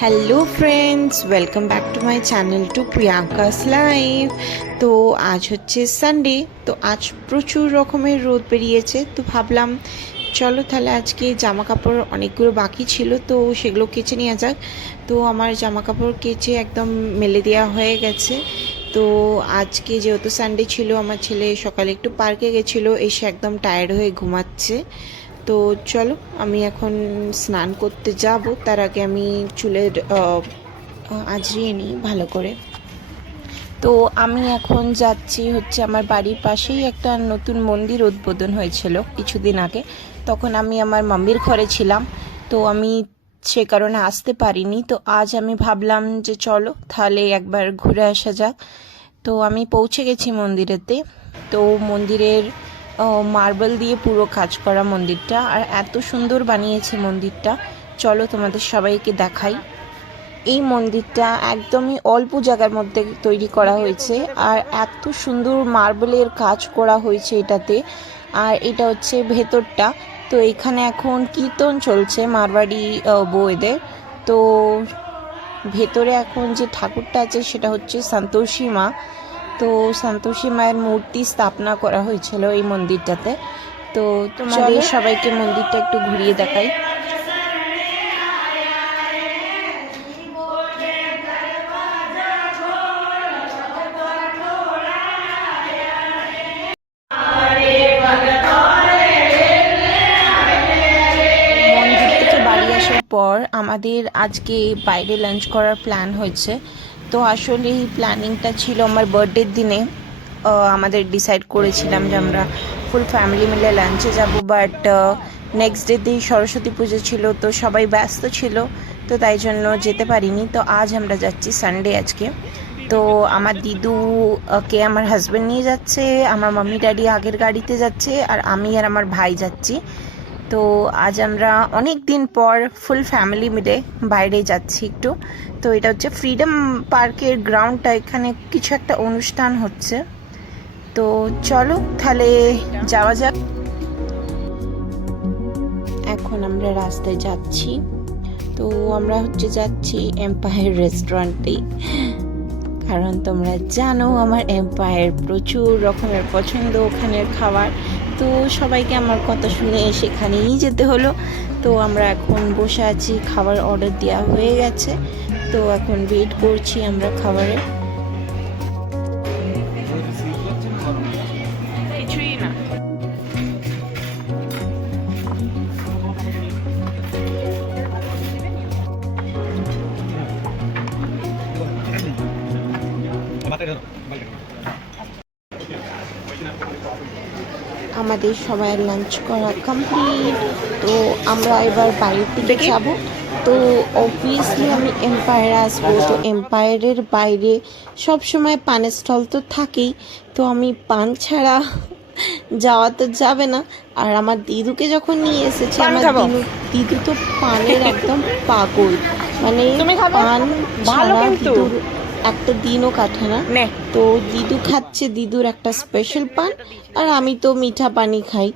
Hello friends, welcome back to my channel to Priyanka's life. তো আজ হচ্ছে Sunday. তো আজ প্রচুর রকমের রোদ বেরিয়েছে, তো ভাবলাম চলো তাহলে আজকে জামা কাপড় অনেকগুলো বাকি ছিল, তো সেগুলো কেচে নেওয়া যাক। তো আমার জামা কাপড় কেচে একদম মেলে দেওয়া হয়ে গেছে। তো আজকে যেহেতু সানডে ছিল, আমার ছেলে সকালে একটু পার্কে গেছিলো, এসে একদম টায়ার্ড হয়ে ঘুমাচ্ছে। তো চলো আমি এখন স্নান করতে যাব, তার আগে আমি চুলের আঁচড়িয়ে নিই ভালো করে। তো আমি এখন যাচ্ছি হচ্ছে আমার বাড়ির পাশেই একটা নতুন মন্দির উদ্বোধন হয়েছিল কিছুদিন আগে। তখন আমি আমার মাম্মির ঘরে ছিলাম, তো আমি সে কারণে আসতে পারিনি। তো আজ আমি ভাবলাম যে চলো তাহলে একবার ঘুরে আসা যাক। তো আমি পৌঁছে গেছি মন্দিরেতে। তো মন্দিরের মার্বেল দিয়ে পুরো কাজ করা মন্দিরটা, আর এত সুন্দর বানিয়েছে মন্দিরটা। চলো তোমাদের সবাইকে দেখাই। এই মন্দিরটা একদমই অল্প জায়গার মধ্যে তৈরি করা হয়েছে, আর এত সুন্দর মার্বেলের কাজ করা হয়েছে এটাতে। আর এটা হচ্ছে ভেতরটা। তো এখানে এখন কীর্তন চলছে মারবাড়ি বউয়েদের। তো ভেতরে এখন যে ঠাকুরটা আছে সেটা হচ্ছে সন্তোষী মা। তো সন্তোষী মায়ের মূর্তি স্থাপনা করা হয়েছিল এই মন্দিরটাতে। তো তোমাদের সবাইকে মন্দিরটা একটু ঘুরিয়ে দেখাই। মন্দির থেকে বাড়ি আসার পর আমাদের আজকে বাইরে লাঞ্চ করার প্ল্যান হয়েছে। তো আসলে এই প্ল্যানিংটা ছিল আমার বার্থডের দিনে। আমাদের ডিসাইড করেছিলাম যে আমরা ফুল ফ্যামিলি মিলে লাঞ্চে যাব, বাট নেক্সট ডেতেই সরস্বতী পুজো ছিল, তো সবাই ব্যস্ত ছিল, তো তাই জন্য যেতে পারিনি। তো আজ আমরা যাচ্ছি, সানডে আজকে। তো আমার দিদু কে আমার হাজব্যান্ড নিয়ে যাচ্ছে, আমার মাম্মি ড্যাডি আগের গাড়িতে যাচ্ছে, আর আমি আর আমার ভাই যাচ্ছি। তো আজ আমরা অনেক দিন পর ফুল ফ্যামিলি মিলে বাইরে যাচ্ছি একটু। তো এটা হচ্ছে ফ্রিডম পার্কের গ্রাউন্ডটা, এখানে কিছু একটা অনুষ্ঠান হচ্ছে। তো চলো তাহলে যাওয়া যাক। এখন আমরা রাস্তায় যাচ্ছি। তো আমরা হচ্ছে যাচ্ছি এম্পায়ার রেস্টুরেন্টে, কারণ তোমরা জানো আমার এম্পায়ার প্রচুর রকমের পছন্দ ওখানের খাবার। তো সবাইকে আমার কথা শুনে সেখানেই যেতে হলো। তো আমরা এখন বসে আছি, খাবার অর্ডার দেওয়া হয়ে গেছে। তো এখন ওয়েট করছি আমরা খাবারের। কিছুই না। আমাদের সবাই লাঞ্চ করা কমপ্লিট। তো আমরা এবার বাইরের দিকে যাব। তো অবভিয়াসলি আমি এম্পায়ার আসবো, তো এম্পায়ারের বাইরে সব সময় পানের স্টল তো থাকেই। তো আমি পান ছাড়া যাওয়া তো যাবে না। আর আমার দিদুকে যখন নিয়ে এসেছি, আমার দিদু তো পানের একদম পাগল, মানে পান ছাড়া দিদুর একটা দিনও কাটে না। তো দিদু খাচ্ছে দিদুর একটা স্পেশাল পান, আর আমি তো মিঠা পানি খাই।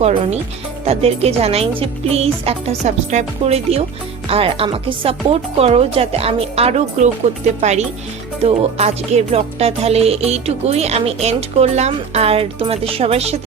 করনি তাদেরকে জানাই যে প্লিজ একটা সাবস্ক্রাইব করে দিও আর আমাকে সাপোর্ট করো যাতে আমি আরও গ্রো করতে পারি। তো আজকের ব্লগটা তাহলে এইটুকুই আমি এন্ড করলাম, আর তোমাদের সবার সাথে